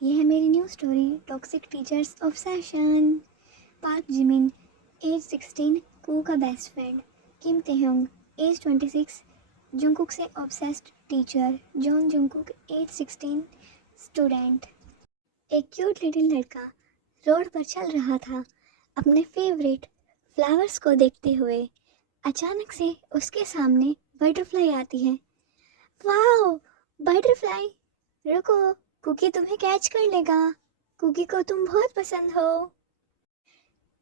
ये है मेरी new story toxic teachers obsession. Park Jimin age 16 कू का best friend. Kim Taehyung age 26 Jungkook से obsessed teacher. Jeon Jungkook age 16 student. एक क्यूट लिटिल लड़का रोड पर चल रहा था अपने फेवरेट फ्लावर्स को देखते हुए। अचानक से उसके सामने बटरफ्लाई आती है। Wow, butterfly! रुको, कुकी तुम्हें कैच कर लेगा। कुकी को तुम बहुत पसंद हो।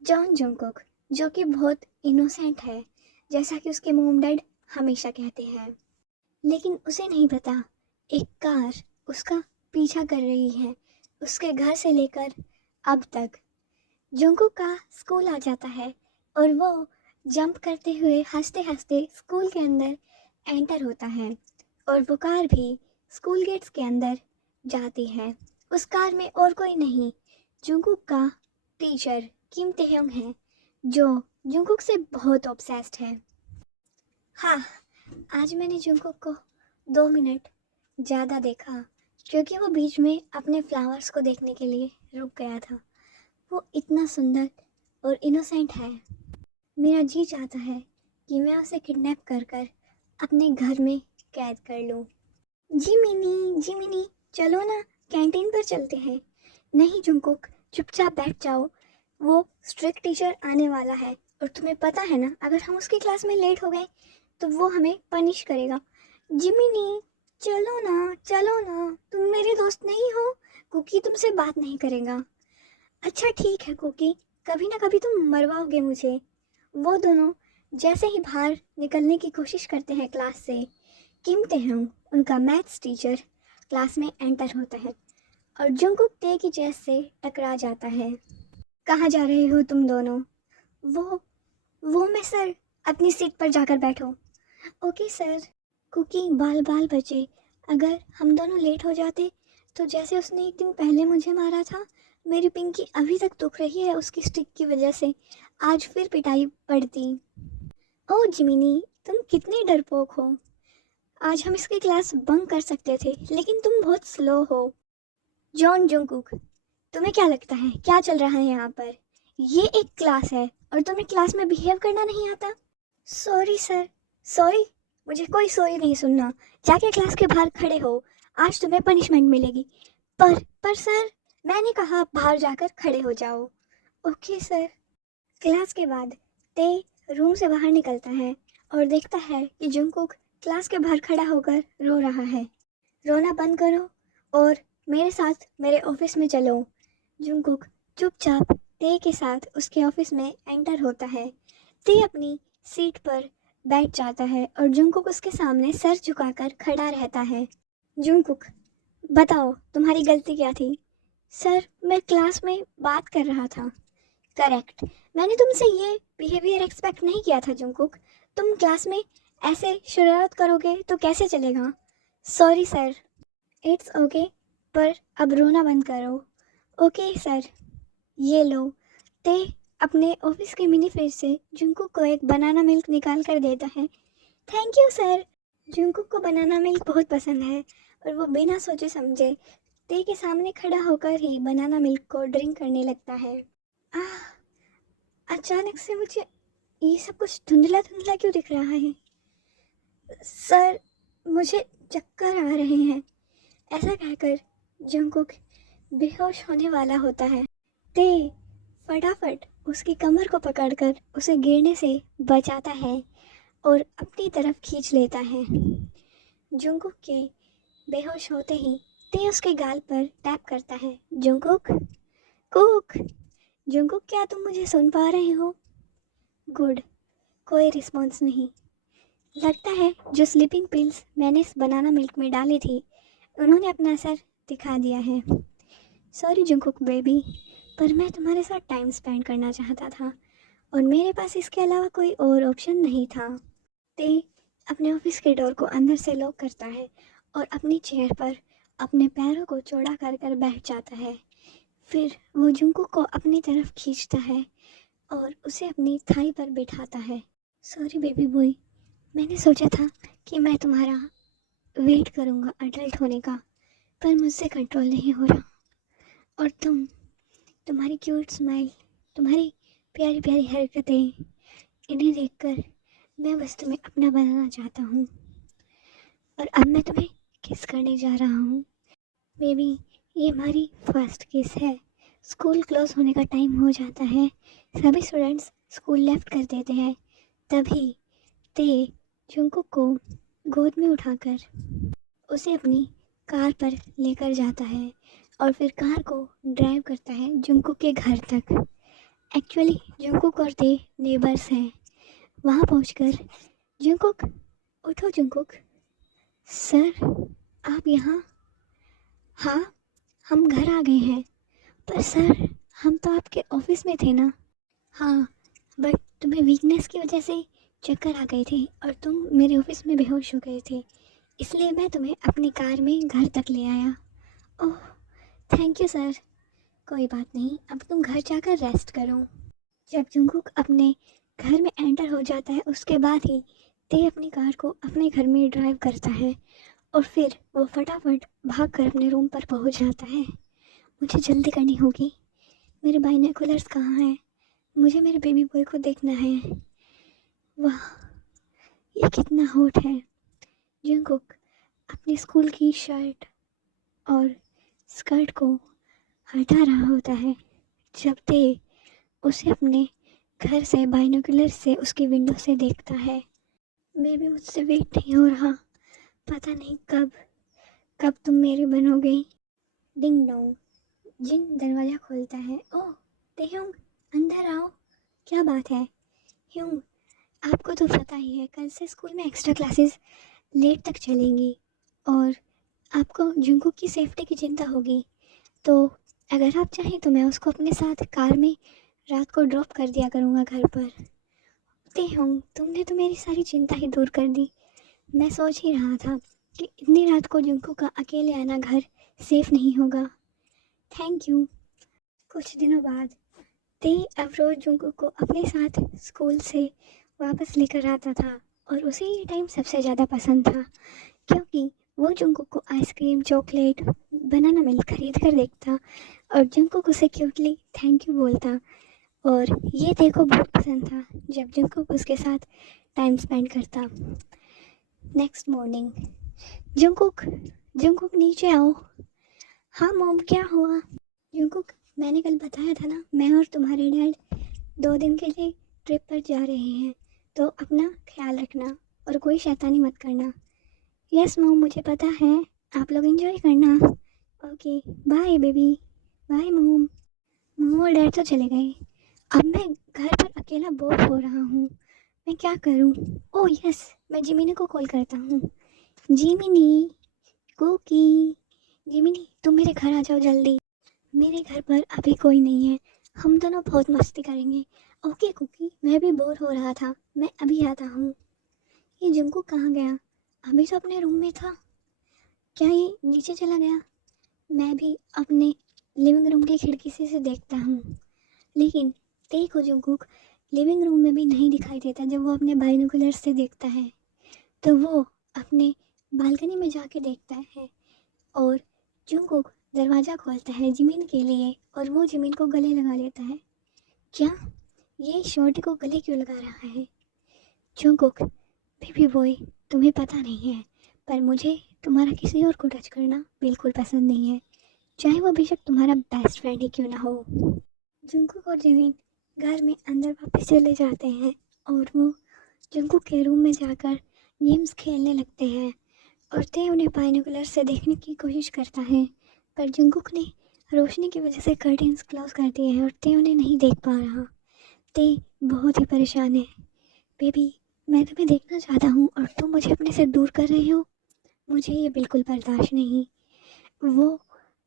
जॉन जंगकुक, जो कि बहुत इनोसेंट है, जैसा कि उसके मॉम डैड हमेशा कहते हैं, लेकिन उसे नहीं पता एक कार उसका पीछा कर रही है उसके घर से लेकर अब तक। जंगकुक का स्कूल आ जाता है और वो जंप करते हुए हंसते हंसते स्कूल के अंदर एंटर होता है और वो कार भी स्कूल गेट्स के अंदर जाती है। उस कार में और कोई नहीं, जुंगकुक का टीचर किम तेह्योंग है, जो जुंगकुक से बहुत ऑब्सेस्ड है। हाँ, आज मैंने जुंगकुक को 2 मिनट ज़्यादा देखा क्योंकि वो बीच में अपने फ्लावर्स को देखने के लिए रुक गया था। वो इतना सुंदर और इनोसेंट है। मेरा जी चाहता है कि मैं उसे किडनैप कर कर अपने घर में कैद कर लूँ। जी मिनी, चलो ना, कैंटीन पर चलते हैं। नहीं जुंगकुक, चुपचाप बैठ जाओ। वो स्ट्रिक्ट टीचर आने वाला है और तुम्हें पता है ना, अगर हम उसकी क्लास में लेट हो गए तो वो हमें पनिश करेगा। जिमिनी, चलो ना, तुम मेरे दोस्त नहीं हो। कुकी तुमसे बात नहीं करेगा। अच्छा ठीक है कुकी, कभी ना कभी तुम मरवाओगे मुझे। वो दोनों जैसे ही बाहर निकलने की कोशिश करते हैं क्लास से, किम तेह्योंग, उनका मैथ्स टीचर, क्लास में एंटर होता है और जुंगकुक ते की चेस्ट से टकरा जाता है। कहाँ जा रहे हो तुम दोनों? वो मैं सर, अपनी सीट पर जाकर बैठो। Okay sir. कुकी बाल बाल बचे, अगर हम दोनों लेट हो जाते तो जैसे उसने एक दिन पहले मुझे मारा था, मेरी पिंकी अभी तक दुख रही है उसकी स्टिक की वजह से, आज फिर पिटाई पड़ती। ओ जिमिनी, तुम कितने डरपोक हो। आज हम इसकी क्लास बंक कर सकते थे, लेकिन तुम बहुत स्लो हो। जॉन जंगकुक, तुम्हें क्या लगता है क्या चल रहा है यहाँ पर? ये एक क्लास है और तुम्हें क्लास में बिहेव करना नहीं आता? Sorry sir. सॉरी? मुझे कोई सॉरी नहीं सुनना। जाके क्लास के बाहर खड़े हो, आज तुम्हें पनिशमेंट मिलेगी। पर सर, मैंने कहा बाहर जाकर खड़े हो जाओ। Okay sir. क्लास के बाद ते रूम से बाहर निकलता है और देखता है कि जंगकुक क्लास के बाहर खड़ा होकर रो रहा है। रोना बंद करो और मेरे साथ मेरे ऑफिस में चलो। जंगकुक चुपचाप ते के साथ उसके ऑफिस में एंटर होता है। ते अपनी सीट पर बैठ जाता है और जंगकुक उसके सामने सर झुकाकर खड़ा रहता है। जंगकुक, बताओ तुम्हारी गलती क्या थी? सर, मैं क्लास में बात कर रहा था। करेक्ट, मैंने तुमसे ये बिहेवियर एक्सपेक्ट नहीं किया था जंगकुक। तुम क्लास में ऐसे शरारत करोगे तो कैसे चलेगा? Sorry sir. इट्स ओके, पर अब रोना बंद करो। Okay sir. ये लो। ते अपने ऑफिस के मिनी फ्रिज से जंगकुक को एक बनाना मिल्क निकाल कर देता है। Thank you sir. जंगकुक को बनाना मिल्क बहुत पसंद है और वो बिना सोचे समझे ते के सामने खड़ा होकर ही बनाना मिल्क को ड्रिंक करने लगता है। आह, अचानक से मुझे ये सब कुछ धुंधला धुंधला क्यों दिख रहा है? सर, मुझे चक्कर आ रहे हैं। ऐसा कहकर जंगकुक बेहोश होने वाला होता है। ते फटाफट उसकी कमर को पकड़कर उसे गिरने से बचाता है और अपनी तरफ खींच लेता है। जंगकुक के बेहोश होते ही ते उसके गाल पर टैप करता है। Jungkook, cook. जंगकुक, क्या तुम मुझे सुन पा रहे हो? गुड, कोई रिस्पॉन्स नहीं। लगता है जो स्लीपिंग पिल्स मैंने इस बनाना मिल्क में डाली थी, उन्होंने अपना असर दिखा दिया है। सॉरी जंगकुक बेबी, पर मैं तुम्हारे साथ टाइम स्पेंड करना चाहता था और मेरे पास इसके अलावा कोई और ऑप्शन नहीं था। ते अपने ऑफिस के डोर को अंदर से लॉक करता है और अपनी चेयर पर अपने पैरों को चौड़ा कर कर बैठ जाता है। फिर वो जंगकुक को अपनी तरफ खींचता है और उसे अपनी थाई पर बिठाता है। सॉरी बेबी बॉय, मैंने सोचा था कि मैं तुम्हारा वेट करूँगा अडल्ट होने का, पर मुझसे कंट्रोल नहीं हो रहा। और तुम्हारी क्यूट स्माइल, तुम्हारी प्यारी प्यारी हरकतें, इन्हें देखकर मैं बस तुम्हें अपना बनाना चाहता हूँ। और अब मैं तुम्हें किस करने जा रहा हूँ। बेबी, ये हमारी फर्स्ट किस है। स्कूल क्लोज होने का टाइम हो जाता है, सभी स्टूडेंट्स स्कूल लेफ्ट कर देते हैं। तभी ते जुंकुक को गोद में उठाकर उसे अपनी कार पर लेकर जाता है और फिर कार को ड्राइव करता है जुंकुक के घर तक। एक्चुअली जुंकुक और ते नेबर्स हैं। वहाँ पहुँचकर जुंकुक, उठो जुंकुक। सर, आप यहाँ? हाँ, हम घर आ गए हैं। पर सर, हम तो आपके ऑफिस में थे ना। हाँ, बट तुम्हें वीकनेस की वजह से चक्कर आ गए थे और तुम मेरे ऑफिस में बेहोश हो गए थे, इसलिए मैं तुम्हें अपनी कार में घर तक ले आया। ओह, थैंक यू सर। कोई बात नहीं, अब तुम घर जाकर रेस्ट करो। जब जुंकुक अपने घर में एंटर हो जाता है, उसके बाद ही ते अपनी कार को अपने घर में ड्राइव करता है और फिर वो फटाफट भाग कर अपने रूम पर पहुंच जाता है। मुझे जल्दी करनी होगी। मेरे बाइनोकुलर्स कहाँ हैं? मुझे मेरे बेबी बॉय को देखना है। वाह, ये कितना हॉट है। जंगकुक अपनी स्कूल की शर्ट और स्कर्ट को हटा रहा होता है जब ते उसे अपने घर से बाइनोकुलर से उसकी विंडो से देखता है। बेबी, मुझसे वेट नहीं हो रहा। पता नहीं कब कब तुम मेरी बनोगे। डिंग डोंग, जिन दरवाज़ा खोलता है। ओह तेहुंग, अंदर आओ। क्या बात है ह्यूंग? आपको तो पता ही है, कल से स्कूल में एक्स्ट्रा क्लासेस लेट तक चलेंगी और आपको जुंगू की सेफ्टी की चिंता होगी। तो अगर आप चाहें तो मैं उसको अपने साथ कार में रात को ड्रॉप कर दिया करूँगा घर पर। तेहुंग, तुमने तो मेरी सारी चिंता ही दूर कर दी। मैं सोच ही रहा था कि इतनी रात को जुंगू का अकेले आना घर सेफ नहीं होगा। Thank you. कुछ दिनों बाद ते अब रोज जुंगू को अपने साथ स्कूल से वापस लेकर आता था और उसे ये टाइम सबसे ज़्यादा पसंद था क्योंकि वो जुंगू को आइसक्रीम, चॉकलेट, बनाना मिल्क खरीद कर देखता और जुंगू उसे क्यूटली थैंक यू बोलता। और ये ते को बहुत पसंद था जब जुंगू उसके साथ टाइम स्पेंड करता। नेक्स्ट मॉर्निंग, जुंगकुक, जुंगकुक नीचे आओ। हाँ मॉम, क्या हुआ? जुंगकुक, मैंने कल बताया था ना, मैं और तुम्हारे डैड 2 दिन के लिए ट्रिप पर जा रहे हैं, तो अपना ख्याल रखना और कोई शैतानी मत करना। यस मॉम, मुझे पता है। आप लोग एंजॉय करना। Okay, bye baby. Bye mom. Mom और डैड तो चले गए। अब मैं घर पर अकेला बोर हो रहा हूँ। मैं क्या करूँ? ओह यस, मैं जिमिनी को कॉल करता हूँ। जिमिनी, कुकी, जिमिनी तुम मेरे घर आ जाओ जल्दी। मेरे घर पर अभी कोई नहीं है, हम दोनों बहुत मस्ती करेंगे। ओके कुकी, मैं भी बोर हो रहा था, मैं अभी आता हूँ। ये जंकू कहाँ गया? अभी तो अपने रूम में था। क्या ये नीचे चला गया? मैं भी अपने लिविंग रूम की खिड़की से देखता हूँ, लेकिन ते को जंकुक लिविंग रूम में भी नहीं दिखाई देता। जब वो अपने बाइनोकुलर से देखता है तो वो अपने बालकनी में जाके देखता है और जंकुक दरवाज़ा खोलता है जिमिन के लिए और वो जिमिन को गले लगा लेता है। क्या ये शॉर्टी को गले क्यों लगा रहा है? जंकुक, बेबी बॉय, तुम्हें पता नहीं है, पर मुझे तुम्हारा किसी और को टच करना बिल्कुल पसंद नहीं है, चाहे वो बेशक तुम्हारा बेस्ट फ्रेंड ही क्यों ना हो। जंकुक और जिमिन घर में अंदर वापस चले जाते हैं और वो जंकुक के रूम में जाकर गेम्स खेलने लगते हैं और ते उन्हें बाइनोकुलर से देखने की कोशिश करता है, पर जंकुक ने रोशनी की वजह से कर्टेन्स क्लोज कर दिए हैं और ते उन्हें नहीं देख पा रहा। ते बहुत ही परेशान है। बेबी, मैं तुम्हें देखना चाहता हूँ और तुम मुझे अपने से दूर कर रहे हो। मुझे ये बिल्कुल बर्दाश्त नहीं। वो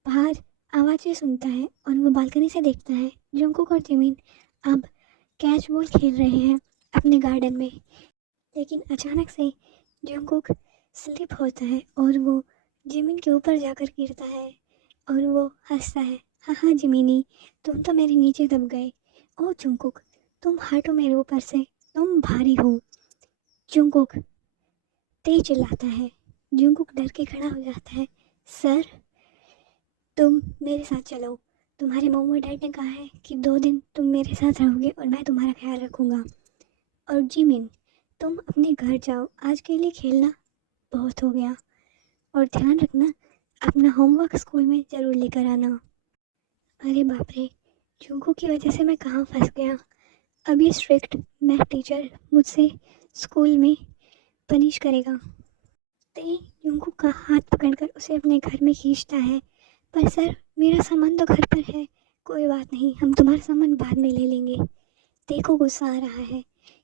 बाहर आवाज़ें सुनता है और वो बालकनी से देखता है जंकुक और जिमिन अब कैच बॉल खेल रहे हैं अपने गार्डन में। लेकिन अचानक से जंकुक स्लिप होता है और वो जिमिन के ऊपर जाकर गिरता है और वो हंसता है। हाँ हाँ जिमिनी, तुम तो मेरे नीचे दब गए। ओ जंकुक, तुम हटो मेरे ऊपर से, तुम भारी हो। जंकुक तेज चिल्लाता है। जंकुक डर के खड़ा हो जाता है। सर, तुम मेरे साथ चलो, तुम्हारे मम्मी और डैड ने कहा है कि 2 दिन तुम मेरे साथ रहोगे और मैं तुम्हारा ख्याल रखूँगा। और जिमिन, तुम अपने घर जाओ, आज के लिए खेलना बहुत हो गया। और ध्यान रखना, अपना होमवर्क स्कूल में ज़रूर लेकर आना। अरे बाप रे, जुंगू की वजह से मैं कहाँ फंस गया। अब ये स्ट्रिक्ट मैथ टीचर मुझसे स्कूल में पनिश करेगा। ते जुंगू का हाथ पकड़कर उसे अपने घर में खींचता है। पर सर, मेरा सामान तो घर पर है। कोई बात नहीं, हम तुम्हारा सामान बाद में ले लेंगे। ते को गुस्सा आ रहा है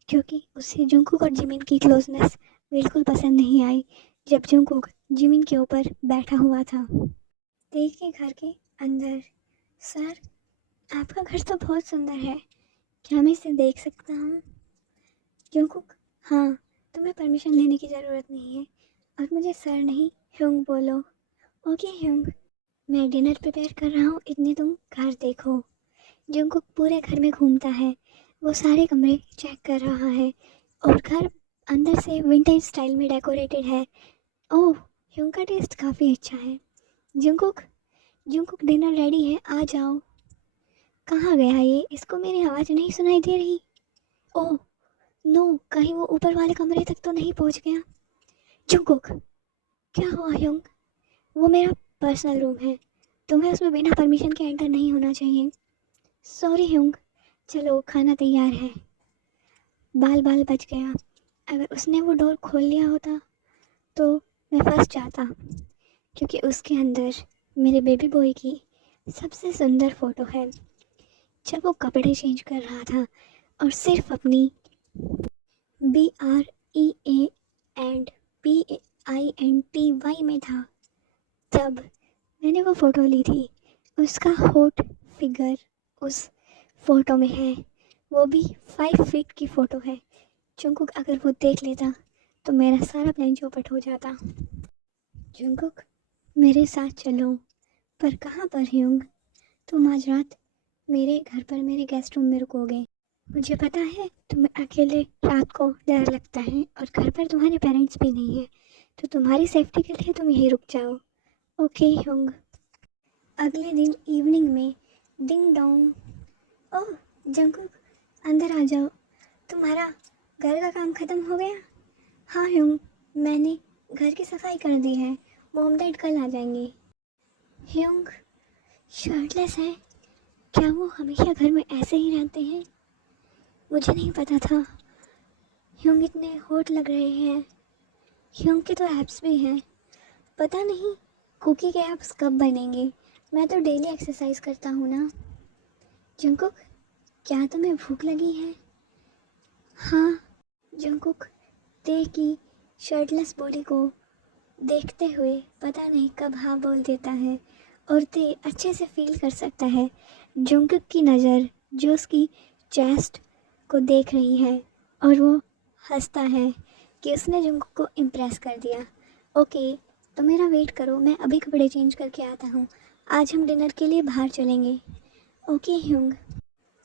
क्योंकि उसे जुंगू और जिमिन की क्लोजनेस बिल्कुल पसंद नहीं आई जब जुंगू जिमिन के ऊपर बैठा हुआ था। ते के घर के अंदर, सर, आपका घर तो बहुत सुंदर है, क्या मैं इसे देख सकता हूँ? जंगकुक, हाँ, तुम्हें परमिशन लेने की ज़रूरत नहीं है। और मुझे सर नहीं, ह्योंग बोलो। ओके ह्योंग, मैं डिनर प्रिपेयर कर रहा हूँ, इतने तुम घर देखो। जंगकुक पूरे घर में घूमता है, वो सारे कमरे चेक कर रहा है और घर अंदर से विंटेज स्टाइल में डेकोरेटेड है। ओह, ह्योंग का टेस्ट काफ़ी अच्छा है। जंगकुक, जंगकुक डिनर रेडी है, आ जाओ। कहाँ गया ये? इसको मेरी आवाज़ नहीं सुनाई दे रही? ओह नो, कहीं वो ऊपर वाले कमरे तक तो नहीं पहुंच गया? जंगकुक, क्या हुआ ह्योंग? वो मेरा पर्सनल रूम है, तुम्हें उसमें बिना परमिशन के एंटर नहीं होना चाहिए। सॉरी ह्योंग, चलो खाना तैयार है। बाल बाल बच गया। अगर उसने वो डोर खोल लिया होता तो मैं फंस जाता, क्योंकि उसके अंदर मेरे बेबी बॉय की सबसे सुंदर फ़ोटो है जब वो कपड़े चेंज कर रहा था और सिर्फ अपनी BREA&PINTY में था। तब मैंने वो फ़ोटो ली थी। उसका हॉट फिगर उस फ़ोटो में है, वो भी 5 फीट की फ़ोटो है। जंगकुक अगर वो देख लेता तो मेरा सारा प्लान चौपट हो जाता। जंगकुक, मेरे साथ चलो। पर कहाँ पर ह्योंग? तुम आज रात मेरे घर पर मेरे गेस्ट रूम में रुकोगे। मुझे पता है तुम्हें अकेले रात को डर लगता है और घर पर तुम्हारे पेरेंट्स भी नहीं है, तो तुम्हारी सेफ्टी के लिए तुम यहीं रुक जाओ। Okay Hyeong. अगले दिन इवनिंग में डिंग डोंग। ओह जंगकुक, अंदर आ जाओ। तुम्हारा घर का काम ख़त्म हो गया? हाँ ह्योंग, मैंने घर की सफाई कर दी है, मॉम डैड कल आ जाएंगे। ह्योंग शर्टलेस है, क्या वो हमेशा घर में ऐसे ही रहते हैं? मुझे नहीं पता था। ह्योंग इतने हॉट लग रहे हैं। ह्योंग के तो ऐप्स भी हैं, पता नहीं कुकी के ऐप्स कब बनेंगे। मैं तो डेली एक्सरसाइज करता हूँ ना। जंकुक, क्या तुम्हें भूख लगी है? हाँ। जंकुक ते की शर्टलेस बॉडी को देखते हुए पता नहीं कब हाँ बोल देता है और ते अच्छे से फील कर सकता है जंकुक की नज़र जो उसकी चेस्ट को देख रही है, और वो हंसता है कि उसने जंकुक को इम्प्रेस कर दिया। ओके, तो मेरा वेट करो, मैं अभी कपड़े चेंज करके आता हूँ। आज हम डिनर के लिए बाहर चलेंगे। Okay Hyeong.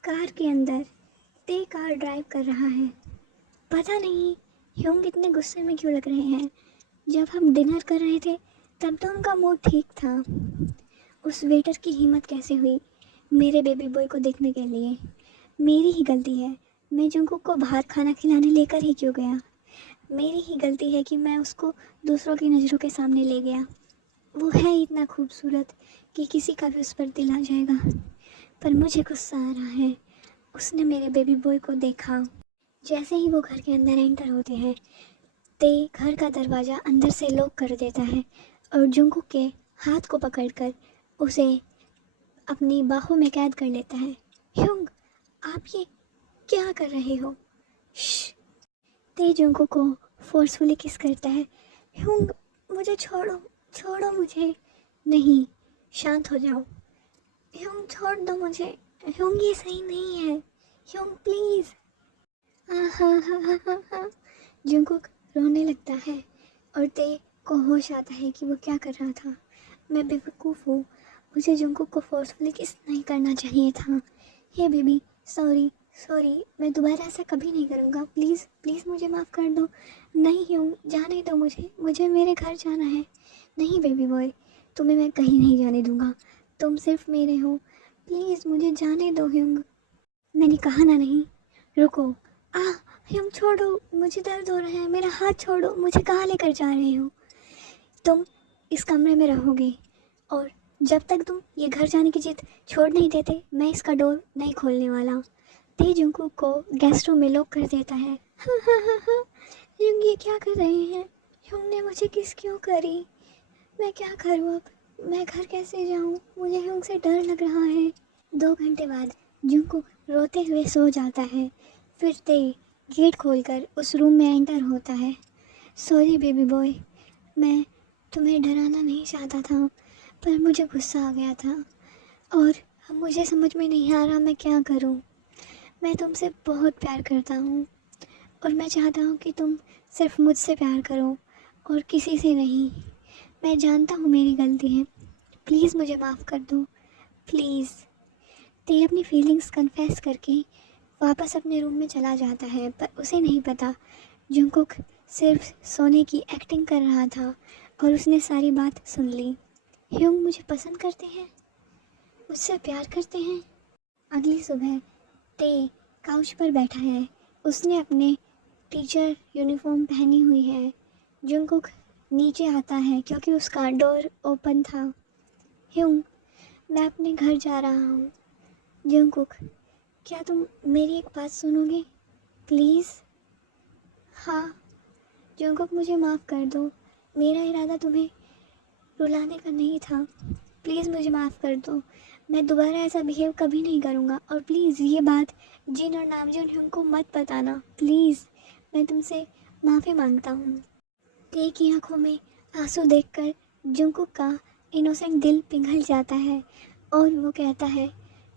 कार के अंदर ते कार ड्राइव कर रहा है। पता नहीं ह्योंग इतने गुस्से में क्यों लग रहे हैं। जब हम डिनर कर रहे थे तब तो उनका मूड ठीक था। उस वेटर की हिम्मत कैसे हुई मेरे बेबी बॉय को देखने के लिए? मेरी ही गलती है, मैं जंकुक को बाहर खाना खिलाने लेकर ही क्यों गया। मेरी ही गलती है कि मैं उसको दूसरों की नज़रों के सामने ले गया। वो है इतना खूबसूरत कि किसी का भी उस पर दिल आ जाएगा। पर मुझे गुस्सा आ रहा है, उसने मेरे बेबी बॉय को देखा। जैसे ही वो घर के अंदर एंटर होते हैं ते घर का दरवाज़ा अंदर से लॉक कर देता है और जंकुक के हाथ को पकड़कर उसे अपनी बाहों में कैद कर लेता है। ह्योंग, आप ये क्या कर रहे हो? श्श। ते जंकुक को फोर्सफुली किस करता है। ह्योंग, मुझे छोड़ो, छोड़ो मुझे। नहीं, शांत हो जाओ। ह्योंग छोड़ दो मुझे। ह्योंग ये सही नहीं है। Hyeong please. हा। जंकुक रोने लगता है और ते को होश आता है कि वो क्या कर रहा था। मैं बेवकूफ़ हूँ, मुझे जंकुक को फोर्सफुली किस नहीं करना चाहिए था। हे बेबी, सॉरी सॉरी, मैं दोबारा ऐसा कभी नहीं करूँगा। प्लीज़ प्लीज़ मुझे माफ़ कर दो। नहीं ह्योंग, जाने दो मुझे, मुझे मेरे घर जाना है। नहीं बेबी बॉय, तुम्हें मैं कहीं नहीं जाने दूँगा, तुम सिर्फ मेरे हो। प्लीज़ मुझे जाने दो ह्यूंग। मैंने कहा ना नहीं। रुको। आ ह्यूंग छोड़ो, मुझे दर्द हो रहा है, मेरा हाथ छोड़ो, मुझे कहाँ लेकर जा रहे हो? तुम इस कमरे में रहोगे और जब तक तुम ये घर जाने की जिद छोड़ नहीं देते मैं इसका डोर नहीं खोलने वाला। ते जुंगकुक को गेस्ट रूम में लॉक कर देता है। ह्यूंग ये क्या कर रहे हैं? ह्यूंग ने मुझे किस क्यों करी? मैं क्या करूँ अब? मैं घर कैसे जाऊँ? मुझे ह्यूंग से डर लग रहा है। 2 घंटे बाद जुंगकुक रोते हुए सो जाता है। फिर ते गेट खोलकर उस रूम में एंटर होता है। सॉरी बेबी बॉय, मैं तुम्हें डराना नहीं चाहता था पर मुझे गुस्सा आ गया था और अब मुझे समझ में नहीं आ रहा मैं क्या करूं। मैं तुमसे बहुत प्यार करता हूं और मैं चाहता हूं कि तुम सिर्फ मुझसे प्यार करो और किसी से नहीं। मैं जानता हूं मेरी गलती है, प्लीज़ मुझे माफ़ कर दो प्लीज़। ते अपनी फीलिंग्स कन्फेस करके वापस अपने रूम में चला जाता है पर उसे नहीं पता जुंगकुक सिर्फ सोने की एक्टिंग कर रहा था और उसने सारी बात सुन ली। ह्यूंग मुझे पसंद करते हैं, मुझसे प्यार करते हैं। अगली सुबह ते काउच पर बैठा है। उसने अपने टीचर यूनिफॉर्म पहनी हुई है। जुंगकुक नीचे आता है क्योंकि उसका डोर ओपन था। ह्यूंग, मैं अपने घर जा रहा हूँ। जुंगकुक, क्या तुम मेरी एक बात सुनोगे प्लीज़? हाँ। जुंगकुक, मुझे माफ़ कर दो, मेरा इरादा तुम्हें रुलाने का नहीं था। प्लीज़ मुझे माफ़ कर दो, मैं दोबारा ऐसा बिहेव कभी नहीं करूँगा और प्लीज़ ये बात जिन और नामजून उनको मत बताना प्लीज़। मैं तुमसे माफ़ी मांगता हूँ। ते की आंखों में आंसू देखकर जुंगकुक का इनोसेंट दिल पिघल जाता है और वो कहता है,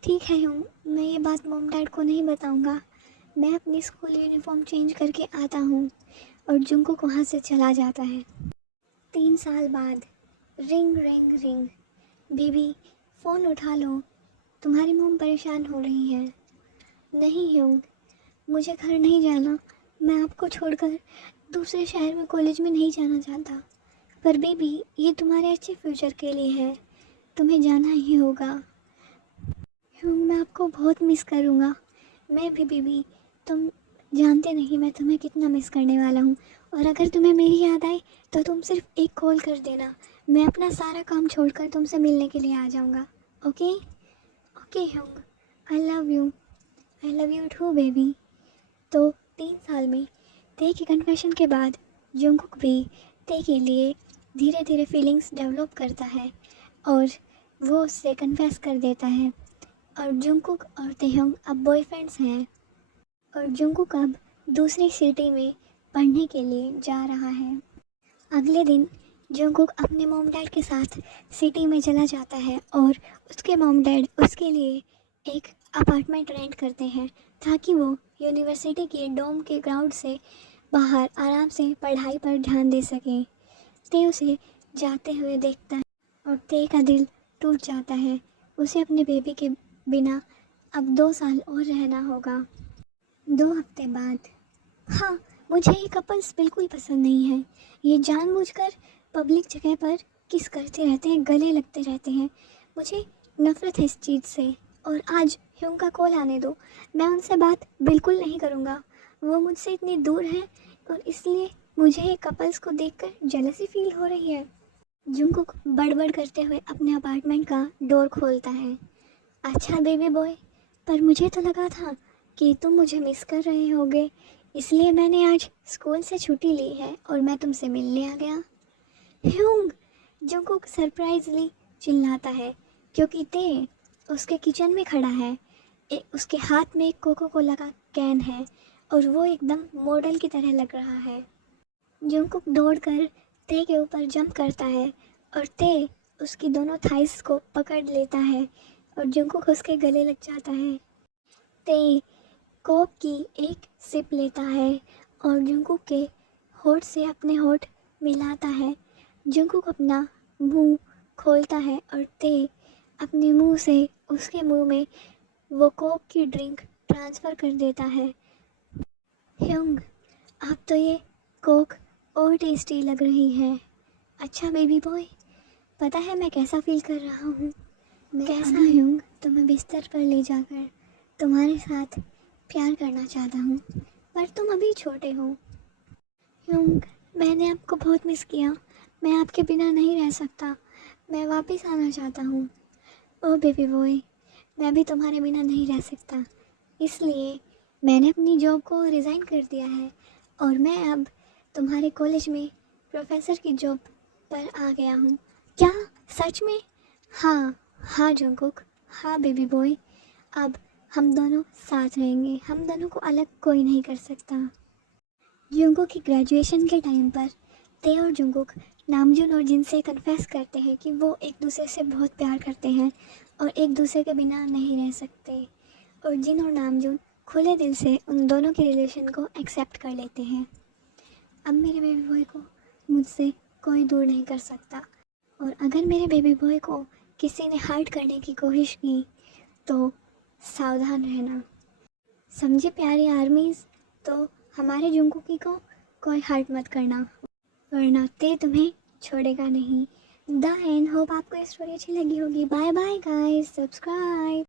ठीक है ह्यूंग, मैं ये बात मॉम डैड को नहीं बताऊँगा। मैं अपनी स्कूल यूनिफॉर्म चेंज करके आता हूँ। और जुंगकुक वहाँ से चला जाता है। 3 साल बाद ring ring ring. Baby phone उठा लो, तुम्हारी मॉम परेशान हो रही है। नहीं ह्यूंग, मुझे घर नहीं जाना, मैं आपको छोड़कर दूसरे शहर में कॉलेज में नहीं जाना चाहता। पर बेबी ये तुम्हारे अच्छे फ्यूचर के लिए है, तुम्हें जाना ही होगा। ह्यूंग मैं आपको बहुत मिस करूँगा। मैं भी बेबी, तुम जानते नहीं मैं तुम्हें कितना मिस करने वाला हूँ। और अगर तुम्हें मेरी याद आए तो तुम सिर्फ एक कॉल कर देना, मैं अपना सारा काम छोड़कर तुमसे मिलने के लिए आ जाऊँगा। ओके ओके ह्यूंग, I love you too baby. तो 3 साल में ते की कन्फेशन के बाद जुंगकुक भी ते के लिए धीरे धीरे फीलिंग्स डेवलप करता है और वो उससे कन्फेस कर देता है और जुंगकुक और तेह्योंग अब बॉयफ्रेंड्स हैं। और जुंगकुक अब दूसरी सिटी में पढ़ने के लिए जा रहा है। अगले दिन जुंगकुक अपने मॉम डैड के साथ सिटी में चला जाता है और उसके मॉम डैड उसके लिए एक अपार्टमेंट रेंट करते हैं ताकि वो यूनिवर्सिटी के डोम के ग्राउंड से बाहर आराम से पढ़ाई पर ध्यान दे सके। ते उसे जाते हुए देखता है और ते का दिल टूट जाता है। उसे अपने बेबी के बिना अब 2 साल और रहना होगा। 2 हफ्ते बाद। हाँ, मुझे ये कपल्स बिल्कुल पसंद नहीं है। ये जानबूझकर पब्लिक जगह पर किस करते रहते हैं, गले लगते रहते हैं। मुझे नफ़रत है इस चीज़ से। और आज ह्यूंग का कॉल आने दो, मैं उनसे बात बिल्कुल नहीं करूँगा। वो मुझसे इतनी दूर है और इसलिए मुझे ये कपल्स को देखकर जेलसी फील हो रही है। जुंगकुक बड़बड़ करते हुए अपने अपार्टमेंट का डोर खोलता है। अच्छा बेबी बॉय, पर मुझे तो लगा था कि तुम मुझे मिस कर रहे होगे, इसलिए मैंने आज स्कूल से छुट्टी ली है और मैं तुमसे मिलने आ गया। ह्यूंग, जुंगकुक सरप्राइजली चिल्लाता है क्योंकि ते उसके किचन में खड़ा है। उसके हाथ में एक कोको कोला का कैन है और वो एकदम मॉडल की तरह लग रहा है। जुंगकुक दौड़कर ते के ऊपर जंप करता है और ते उसकी दोनों थाइस को पकड़ लेता है और जुंगकुक उसके गले लग जाता है। ते कोक की एक सिप लेता है और जुंगकुक के होठ से अपने होठ मिलाता है। जुंगकुक अपना मुंह खोलता है और ते अपने मुंह से उसके मुंह में वो कोक की ड्रिंक ट्रांसफ़र कर देता है। ह्यूंग, अब तो ये कोक और टेस्टी लग रही है। अच्छा बेबी बॉय, पता है मैं कैसा फील कर रहा हूँ? मैं कैसा ह्यूंग, तुम्हें बिस्तर पर ले जाकर तुम्हारे साथ प्यार करना चाहता हूँ, पर तुम अभी छोटे हो। ह्यूंग, मैंने आपको बहुत मिस किया। मैं आपके बिना नहीं रह सकता। मैं वापस आना चाहता हूँ। ओह बेबी बॉय, मैं भी तुम्हारे बिना नहीं रह सकता। इसलिए मैंने अपनी जॉब को रिज़ाइन कर दिया है और मैं अब तुम्हारे कॉलेज में प्रोफेसर की जॉब पर आ गया हूँ। क्या? सच में? हाँ हाँ जंगकुक, हाँ बेबी बॉय, अब हम दोनों साथ रहेंगे। हम दोनों को अलग कोई नहीं कर सकता। जंगकुक की ग्रेजुएशन के टाइम पर ते और जंगकुक नामजून और जिन से कन्फेस करते हैं कि वो एक दूसरे से बहुत प्यार करते हैं और एक दूसरे के बिना नहीं रह सकते, और जिन और नामजून खुले दिल से उन दोनों के रिलेशन को एक्सेप्ट कर लेते हैं। अब मेरे बेबी बॉय को मुझसे कोई दूर नहीं कर सकता, और अगर मेरे बेबी बॉय को किसी ने हर्ट करने की कोशिश की तो सावधान रहना। समझे प्यारी आर्मीज़? तो हमारे जुंगकुकी को कोई हर्ट मत करना, वरना ते तुम्हें छोड़ेगा नहीं। The end. होप आपको ये स्टोरी अच्छी लगी होगी। Bye bye guys, subscribe.